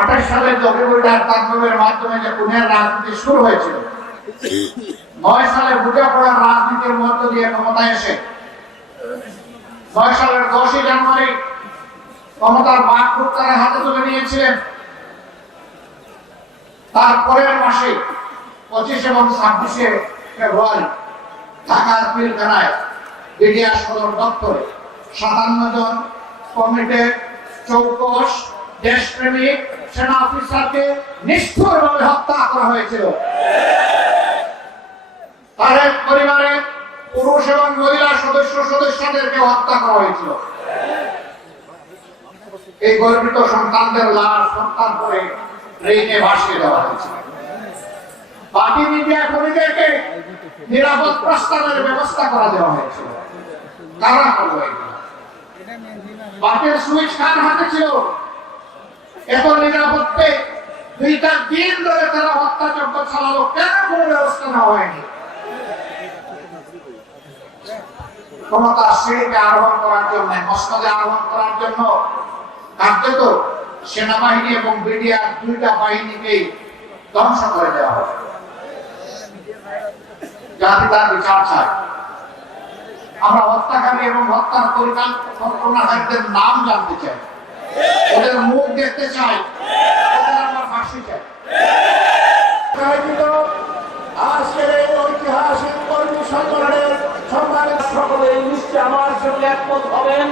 আঠাশ সালে জকিবুল্লাহ তাকবের মাধ্যমে যে পুনের রাজনীতি শুরু হয়েছিল, নয় সালে বুঝে রাজনীতির মধ্য দিয়ে ক্ষমতায় এসে, নয় সালের দশই জানুয়ারি ক্ষমতার বাক তারা হাতে তুলে নিয়েছিলেন। তার পরের মাসে পঁচিশ এবং ছাব্বিশে ফেব্রুয়ারি ঢাকার পিলখানায় বিডিআর সদর দপ্তরে সাতান্ন জন কমিটেড চৌকস দেশপ্রেমিক সেনা অফিসারকে নিষ্ঠুরভাবে হত্যা করা হয়েছিল। তাদের পরিবারের পুরুষ এবং মহিলা সদস্য সদস্যদেরকে হত্যা করা হয়েছিল। এই গর্বিত সন্তানদের লাশ সন্তান করে ট্রেনে ভাসিয়ে দেওয়া হয়েছে। বাকি মিডিয়া কর্মীদেরকে নিরাপদ প্রস্থানের ব্যবস্থা করা দেওয়া হয়েছিল। কারা করল বাপের সুইচ কার হাতে ছিল? এত নিরাপত্তে দুইটা দিন ধরে তারা হত্যাযজ্ঞ চালালো, কেন কোনো ব্যবস্থা নেওয়া হয়নি? সেনাবাহিনী এবং দুইটা বাহিনীকেই ধ্বংস করে দেওয়া চায়। আমরা হত্যাকারী এবং হত্যার পরিকল্পনাকারীদের নাম জানতে চাই। ওদের মুখ দেখতে চাই। আমরা ফাঁসি চাই। আজকের এই ঐতিহাসিক কর্মী সম্মানিত সকলে নিশ্চয় আমার সঙ্গে একমত হবেন।